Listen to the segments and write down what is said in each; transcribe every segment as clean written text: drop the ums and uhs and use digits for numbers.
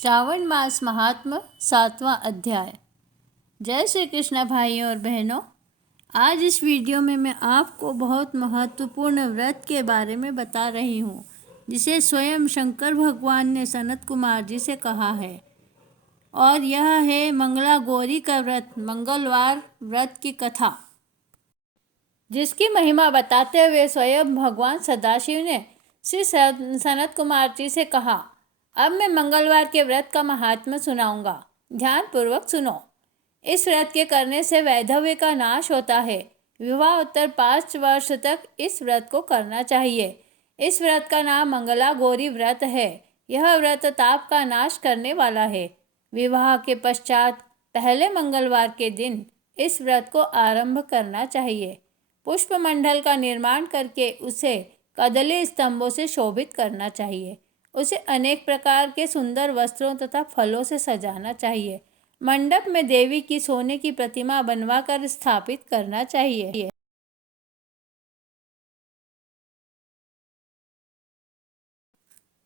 श्रावण मास महात्म 7वां अध्याय। जय श्री कृष्ण भाइयों और बहनों। आज इस वीडियो में मैं आपको बहुत महत्वपूर्ण व्रत के बारे में बता रही हूँ, जिसे स्वयं शंकर भगवान ने सनत कुमार जी से कहा है। और यह है मंगला गौरी का व्रत, मंगलवार व्रत की कथा, जिसकी महिमा बताते हुए स्वयं भगवान सदाशिव ने श्री सनत कुमार जी से कहा। अब मैं मंगलवार के व्रत का महात्म्य सुनाऊंगा, ध्यान पूर्वक सुनो। इस व्रत के करने से वैधव्य का नाश होता है। विवाह उत्तर 5 वर्ष तक इस व्रत को करना चाहिए। इस व्रत का नाम मंगला गौरी व्रत है। यह व्रत ताप का नाश करने वाला है। विवाह के पश्चात पहले मंगलवार के दिन इस व्रत को आरंभ करना चाहिए। पुष्प मंडल का निर्माण करके उसे कदली स्तंभों से शोभित करना चाहिए। उसे अनेक प्रकार के सुंदर वस्त्रों तथा फलों से सजाना चाहिए। मंडप में देवी की सोने की प्रतिमा बनवाकर स्थापित करना चाहिए।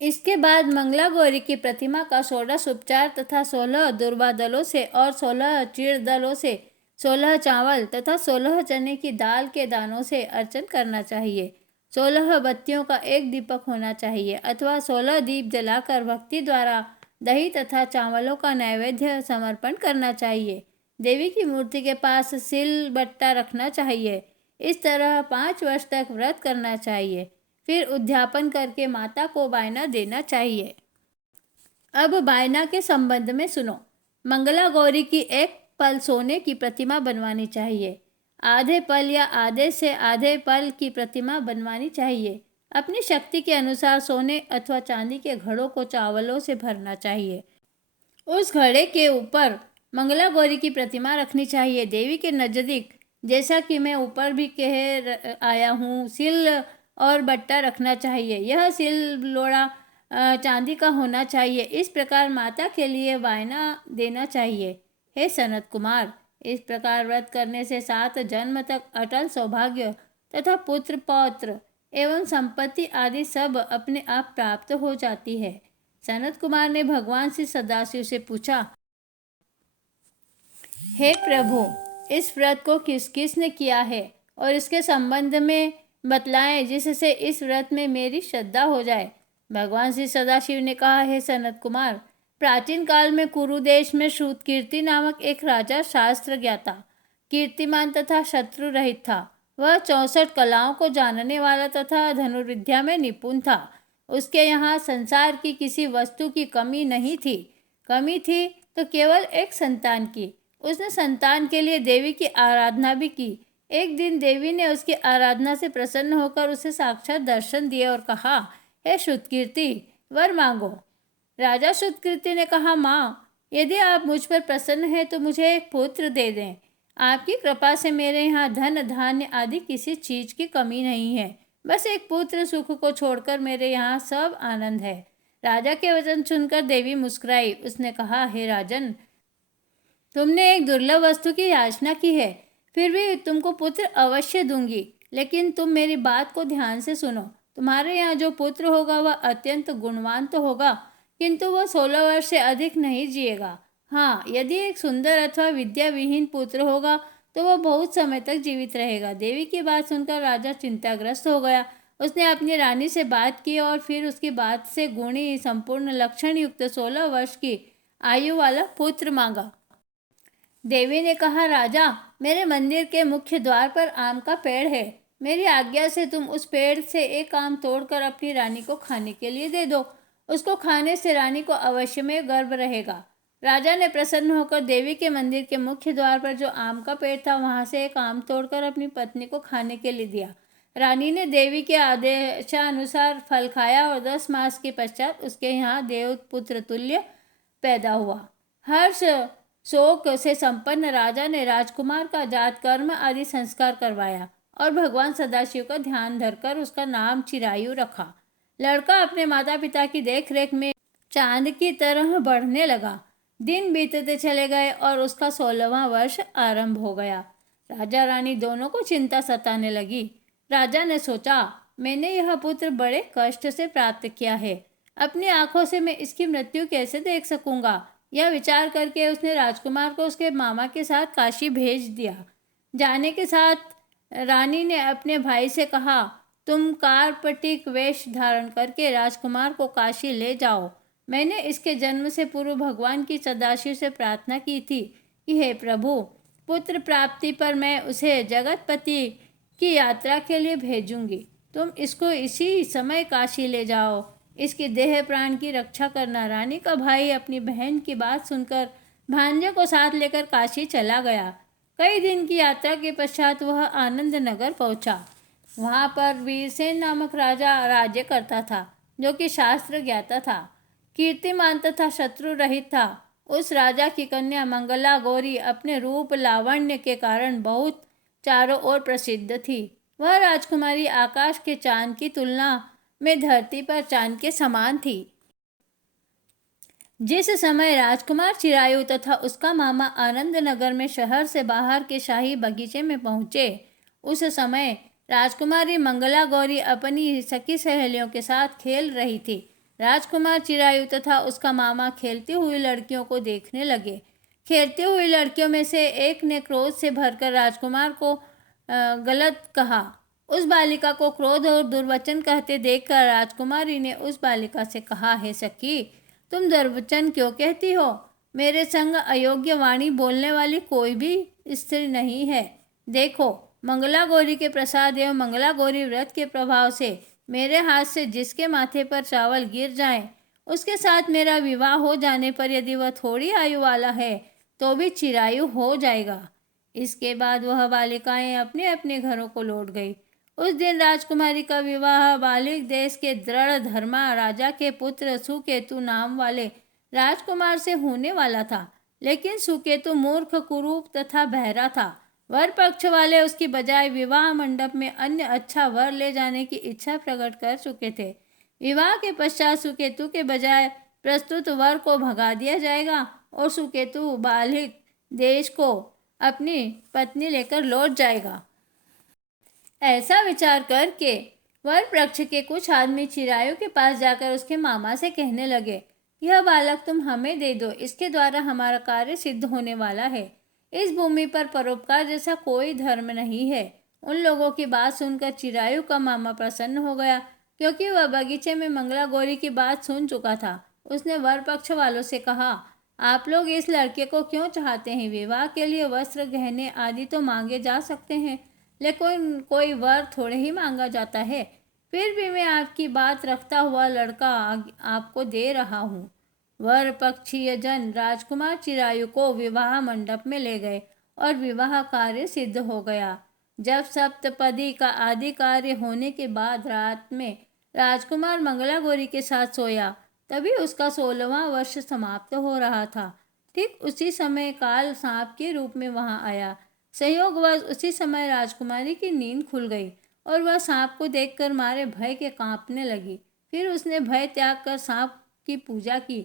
इसके बाद मंगला गौरी की प्रतिमा का 16 उपचार तथा 16 दुर्वा दलों से और 16 चीड़ दलों से, 16 चावल तथा 16 चने की दाल के दानों से अर्चन करना चाहिए। 16 बत्तियों का एक दीपक होना चाहिए अथवा 16 दीप जलाकर भक्ति द्वारा दही तथा चावलों का नैवेद्य समर्पण करना चाहिए। देवी की मूर्ति के पास सिल बट्टा रखना चाहिए। इस तरह 5 वर्ष तक व्रत करना चाहिए। फिर उद्यापन करके माता को बायना देना चाहिए। अब बायना के संबंध में सुनो। मंगला गौरी की एक पल सोने की प्रतिमा बनवानी चाहिए। आधे पल या आधे से आधे पल की प्रतिमा बनवानी चाहिए। अपनी शक्ति के अनुसार सोने अथवा चांदी के घड़ों को चावलों से भरना चाहिए। उस घड़े के ऊपर मंगला गौरी की प्रतिमा रखनी चाहिए। देवी के नज़दीक, जैसा कि मैं ऊपर भी कह आया हूँ, सिल और बट्टा रखना चाहिए। यह सिल लोड़ा चांदी का होना चाहिए। इस प्रकार माता के लिए वायना देना चाहिए। हे सनत कुमार, इस प्रकार व्रत करने से 7 जन्म तक अटल सौभाग्य तथा पुत्र पौत्र एवं संपत्ति आदि सब अपने आप प्राप्त हो जाती है। सनत कुमार ने भगवान श्री सदाशिव से पूछा, हे प्रभु, इस व्रत को किस किस ने किया है और इसके संबंध में बतलाएं, जिससे इस व्रत में मेरी श्रद्धा हो जाए। भगवान श्री सदाशिव ने कहा, हे सनत कुमार, प्राचीन काल में कुरु देश में श्रुतकीर्ति नामक एक राजा शास्त्र ज्ञाता, कीर्तिमान तथा शत्रु रहित था। वह 64 कलाओं को जानने वाला तथा धनुर्विद्या में निपुण था। उसके यहाँ संसार की किसी वस्तु की कमी नहीं थी। कमी थी तो केवल एक संतान की। उसने संतान के लिए देवी की आराधना भी की। एक दिन देवी ने उसकी आराधना से प्रसन्न होकर उसे साक्षात दर्शन दिए और कहा, हे श्रुतकीर्ति, वर मांगो। राजा श्रुतकीर्ति ने कहा, माँ, यदि आप मुझ पर प्रसन्न हैं तो मुझे एक पुत्र दे दें। आपकी कृपा से मेरे यहाँ धन धान्य आदि किसी चीज की कमी नहीं है। बस एक पुत्र सुख को छोड़कर मेरे यहाँ सब आनंद है। राजा के वचन सुनकर देवी मुस्कुराई। उसने कहा, हे राजन, तुमने एक दुर्लभ वस्तु की याचना की है, फिर भी तुमको पुत्र अवश्य दूंगी। लेकिन तुम मेरी बात को ध्यान से सुनो। तुम्हारे यहाँ जो पुत्र होगा वह अत्यंत गुणवान तो होगा, किंतु वह 16 वर्ष से अधिक नहीं जिएगा। हाँ, यदि एक सुंदर अथवा विद्या विहीन पुत्र होगा तो वह बहुत समय तक जीवित रहेगा। देवी की बात सुनकर राजा चिंताग्रस्त हो गया। उसने अपनी रानी से बात की और फिर उसकी बात से गुणी संपूर्ण लक्षण युक्त 16 वर्ष की आयु वाला पुत्र मांगा। देवी ने कहा, राजा, मेरे मंदिर के मुख्य द्वार पर आम का पेड़ है। मेरी आज्ञा से तुम उस पेड़ से एक आम तोड़कर अपनी रानी को खाने के लिए दे दो। उसको खाने से रानी को अवश्य में गर्भ रहेगा। राजा ने प्रसन्न होकर देवी के मंदिर के मुख्य द्वार पर जो आम का पेड़ था वहां से एक आम तोड़कर अपनी पत्नी को खाने के लिए दिया। रानी ने देवी के आदेशानुसार फल खाया और 10 मास के पश्चात उसके यहाँ देवपुत्र तुल्य पैदा हुआ। हर्ष शोक से संपन्न राजा ने राजकुमार का जात कर्म आदि संस्कार करवाया और भगवान सदाशिव का ध्यान धरकर उसका नाम चिरायु रखा। लड़का अपने माता पिता की देखरेख में चांद की तरह बढ़ने लगा। दिन बीतते चले गए और उसका 16वां वर्ष आरंभ हो गया। राजा रानी दोनों को चिंता सताने लगी। राजा ने सोचा, मैंने यह पुत्र बड़े कष्ट से प्राप्त किया है। अपनी आंखों से मैं इसकी मृत्यु कैसे देख सकूंगा? यह विचार करके उसने राजकुमार को उसके मामा के साथ काशी भेज दिया। जाने के साथ रानी ने अपने भाई से कहा, तुम कार्पटिक वेश धारण करके राजकुमार को काशी ले जाओ। मैंने इसके जन्म से पूर्व भगवान की सदाशिव से प्रार्थना की थी कि हे प्रभु, पुत्र प्राप्ति पर मैं उसे जगतपति की यात्रा के लिए भेजूंगी। तुम इसको इसी समय काशी ले जाओ। इसकी देह प्राण की रक्षा करना। रानी का भाई अपनी बहन की बात सुनकर भांजे को साथ लेकर काशी चला गया। कई दिन की यात्रा के पश्चात वह आनंद नगर पहुंचा। वहां पर वीरसेन नामक राजा राज्य करता था, जो कि शास्त्र ज्ञाता था, कीर्तिमान तथा शत्रु रहित था। उस राजा की कन्या मंगला गौरी अपने रूप लावण्य के कारण बहुत चारों ओर प्रसिद्ध थी। वह राजकुमारी आकाश के चांद की तुलना में धरती पर चांद के समान थी। जिस समय राजकुमार चिरायु तथा उसका मामा आनंद नगर में शहर से बाहर के शाही बगीचे में पहुंचे, उस समय राजकुमारी मंगला गौरी अपनी सखी सहेलियों के साथ खेल रही थी। राजकुमार चिरायु तथा उसका मामा खेलती हुई लड़कियों को देखने लगे। खेलती हुई लड़कियों में से एक ने क्रोध से भरकर राजकुमार को गलत कहा। उस बालिका को क्रोध और दुर्वचन कहते देखकर राजकुमारी ने उस बालिका से कहा, हे सखी, तुम दुर्वचन क्यों कहती हो? मेरे संग अयोग्य वाणी बोलने वाली कोई भी स्त्री नहीं है। देखो, मंगला गौरी के प्रसाद एवं मंगला गौरी व्रत के प्रभाव से मेरे हाथ से जिसके माथे पर चावल गिर जाए, उसके साथ मेरा विवाह हो जाने पर यदि वह थोड़ी आयु वाला है तो भी चिरायु हो जाएगा। इसके बाद वह बालिकाएं अपने अपने घरों को लौट गई। उस दिन राजकुमारी का विवाह बालिक देश के दृढ़ धर्मा राजा के पुत्र सुकेतु नाम वाले राजकुमार से होने वाला था, लेकिन सुकेतु मूर्ख, कुरूप तथा बहरा था। वर पक्ष वाले उसकी बजाय विवाह मंडप में अन्य अच्छा वर ले जाने की इच्छा प्रकट कर चुके थे। विवाह के पश्चात सुकेतु के बजाय प्रस्तुत वर को भगा दिया जाएगा और सुकेतु बालिक देश को अपनी पत्नी लेकर लौट जाएगा। ऐसा विचार करके वर पक्ष के कुछ आदमी चिरायु के पास जाकर उसके मामा से कहने लगे, यह बालक तुम हमें दे दो, इसके द्वारा हमारा कार्य सिद्ध होने वाला है। इस भूमि पर परोपकार जैसा कोई धर्म नहीं है। उन लोगों की बात सुनकर चिरायु का मामा प्रसन्न हो गया, क्योंकि वह बगीचे में मंगला गौरी की बात सुन चुका था। उसने वर पक्ष वालों से कहा, आप लोग इस लड़के को क्यों चाहते हैं? विवाह के लिए वस्त्र, गहने आदि तो मांगे जा सकते हैं, लेकिन कोई वर थोड़े ही मांगा जाता है। फिर भी मैं आपकी बात रखता हुआ लड़का आपको दे रहा हूँ। वर पक्षीय जन राजकुमार चिरायु को विवाह मंडप में ले गए और विवाह कार्य सिद्ध हो गया। जब सप्तपदी का आदि कार्य होने के बाद रात में राजकुमार मंगला गौरी के साथ सोया, तभी उसका 16वां वर्ष समाप्त हो रहा था। ठीक उसी समय काल सांप के रूप में वहां आया। संयोगवश उसी समय राजकुमारी की नींद खुल गई और वह सांप को देखकर मारे भय के कांपने लगी। फिर उसने भय त्याग कर सांप की पूजा की,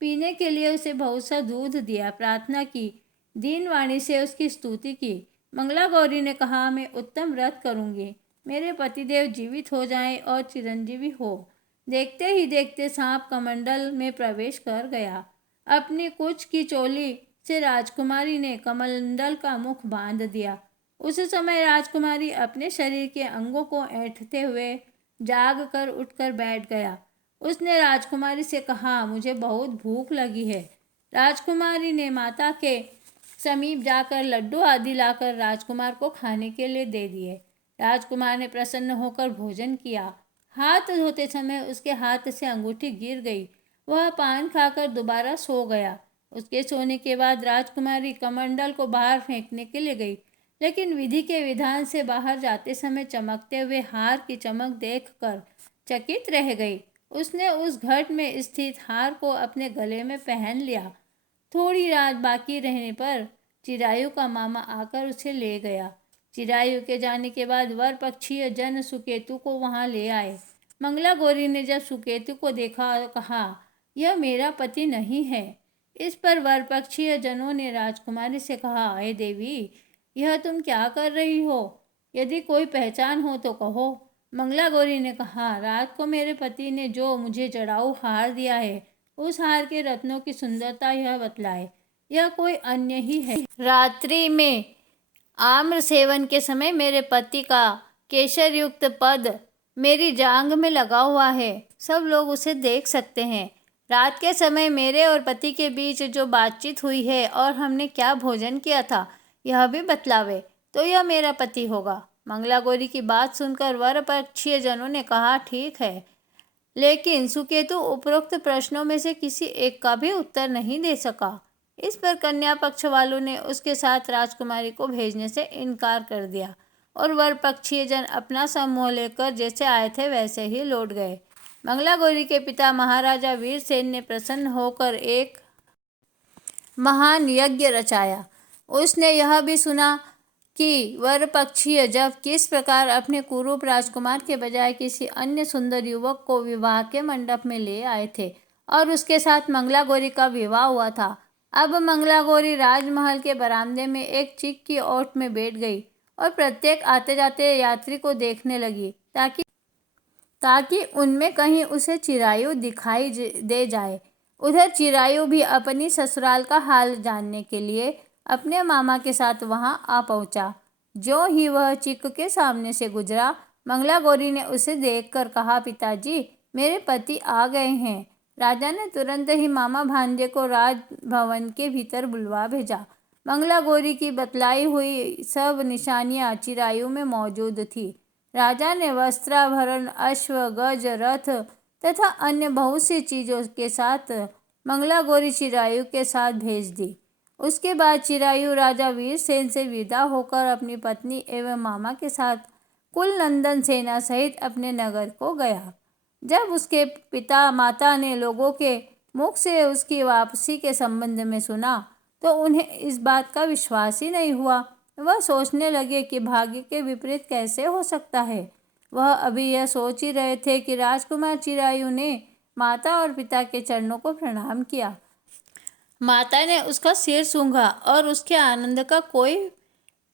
पीने के लिए उसे बहुत सा दूध दिया, प्रार्थना की, दीन वाणी से उसकी स्तुति की। मंगला गौरी ने कहा, मैं उत्तम व्रत करूंगी, मेरे पतिदेव जीवित हो जाएं और चिरंजीवी हो। देखते ही देखते सांप कमंडल में प्रवेश कर गया। अपनी कुछ की चोली से राजकुमारी ने कमंडल का मुख बांध दिया। उस समय राजकुमारी अपने शरीर के अंगों को ऐंठते हुए जाग कर उठकर बैठ गया। उसने राजकुमारी से कहा, मुझे बहुत भूख लगी है। राजकुमारी ने माता के समीप जाकर लड्डू आदि लाकर राजकुमार को खाने के लिए दे दिए। राजकुमार ने प्रसन्न होकर भोजन किया। हाथ धोते समय उसके हाथ से अंगूठी गिर गई। वह पान खाकर दोबारा सो गया। उसके सोने के बाद राजकुमारी कमंडल को बाहर फेंकने के लिए गई, लेकिन विधि के विधान से बाहर जाते समय चमकते हुए हार की चमक देखकर चकित रह गई। उसने उस घट में स्थित हार को अपने गले में पहन लिया। थोड़ी रात बाकी रहने पर चिरायु का मामा आकर उसे ले गया। चिरायु के जाने के बाद वर पक्षीय जन सुकेतु को वहां ले आए। मंगला गौरी ने जब सुकेतु को देखा, कहा, यह मेरा पति नहीं है। इस पर वर पक्षीय जनों ने राजकुमारी से कहा, हे देवी, यह तुम क्या कर रही हो? यदि कोई पहचान हो तो कहो। मंगला गौरी ने कहा, रात को मेरे पति ने जो मुझे जड़ाऊ हार दिया है, उस हार के रत्नों की सुंदरता यह बतलाए। यह कोई अन्य ही है। रात्रि में आम्र सेवन के समय मेरे पति का केशर युक्त पद मेरी जांघ में लगा हुआ है। सब लोग उसे देख सकते हैं। रात के समय मेरे और पति के बीच जो बातचीत हुई है और हमने क्या भोजन किया था, यह भी बतलावे, तो यह मेरा पति होगा। मंगला गौरी की बात सुनकर वर पक्षीय जनों ने कहा, ठीक है, लेकिन सुकेतु उपरोक्त प्रश्नों में से किसी एक का भी उत्तर नहीं दे सका। इस पर कन्या पक्ष वालों ने उसके साथ राजकुमारी को भेजने से इनकार कर दिया और वर पक्षीय जन अपना समूह लेकर जैसे आए थे वैसे ही लौट गए। मंगला गौरी के पिता महाराजा वीरसेन ने प्रसन्न होकर एक महान यज्ञ रचाया। उसने यह भी सुना कि वर पक्षीय जब किस प्रकार अपने कुरूप राजकुमार के बजाय किसी अन्य सुंदर युवक को विवाह के मंडप में ले आए थे और उसके साथ मंगला गौरी का विवाह हुआ था। अब मंगला गौरी राजमहल के बरामदे में एक चिक की ओट में बैठ गई और प्रत्येक आते जाते यात्री को देखने लगी ताकि उनमें कहीं उसे चिरायु दिखाई दे जाए। उधर चिरायु भी अपनी ससुराल का हाल जानने के लिए अपने मामा के साथ वहां आ पहुंचा। जो ही वह चिक के सामने से गुजरा, मंगला गौरी ने उसे देखकर कहा, पिताजी, मेरे पति आ गए हैं। राजा ने तुरंत ही मामा भांजे को राजभवन के भीतर बुलवा भेजा। मंगला गौरी की बतलाई हुई सब निशानियां चिरायु में मौजूद थी। राजा ने वस्त्राभरण, अश्व, गज, रथ तथा अन्य बहुत सी चीजों के साथ मंगला गौरी चिरायु के साथ भेज दी। उसके बाद चिरायु राजा वीरसेन से विदा होकर अपनी पत्नी एवं मामा के साथ कुल नंदन सेना सहित अपने नगर को गया। जब उसके पिता माता ने लोगों के मुख से उसकी वापसी के संबंध में सुना तो उन्हें इस बात का विश्वास ही नहीं हुआ। वह सोचने लगे कि भाग्य के विपरीत कैसे हो सकता है। वह अभी यह सोच ही रहे थे कि राजकुमार चिरायु ने माता और पिता के चरणों को प्रणाम किया। माता ने उसका सिर सूंघा और उसके आनंद का कोई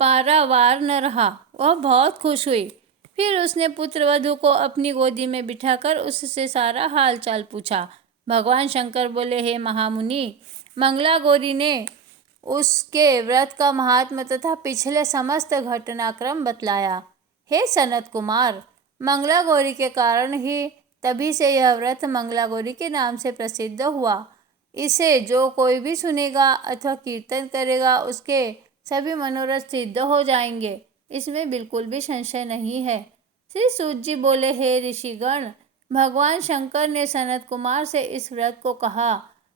पारावार न रहा। वह बहुत खुश हुई। फिर उसने पुत्रवधू को अपनी गोदी में बिठाकर उससे सारा हाल चाल पूछा। भगवान शंकर बोले, हे महामुनि, मंगला गौरी ने उसके व्रत का महात्म्य तथा पिछले समस्त घटनाक्रम बतलाया। हे सनत कुमार, मंगला गौरी के कारण ही तभी से यह व्रत मंगला गौरी के नाम से प्रसिद्ध हुआ। इसे जो कोई भी सुनेगा अथवा कीर्तन करेगा, उसके सभी मनोरथ सिद्ध हो जाएंगे, इसमें बिल्कुल भी संशय नहीं है। श्री सूत जी बोले, हे ऋषिगण, भगवान शंकर ने सनत कुमार से इस व्रत को कहा।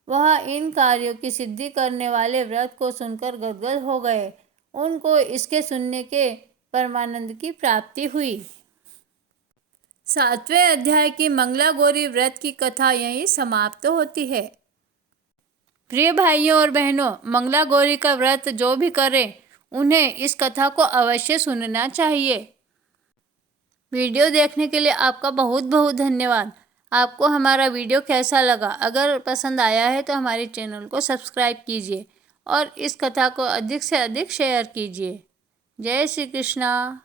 वह इन कार्यों की सिद्धि करने वाले व्रत को सुनकर गदगद हो गए। उनको इसके सुनने के परमानंद की प्राप्ति हुई। 7वें अध्याय की मंगला गौरी व्रत की कथा यहीं समाप्त होती है। प्रिय भाइयों और बहनों, मंगला गौरी का व्रत जो भी करें, उन्हें इस कथा को अवश्य सुनना चाहिए। वीडियो देखने के लिए आपका बहुत बहुत धन्यवाद। आपको हमारा वीडियो कैसा लगा? अगर पसंद आया है तो हमारे चैनल को सब्सक्राइब कीजिए और इस कथा को अधिक से अधिक शेयर कीजिए। जय श्री कृष्णा।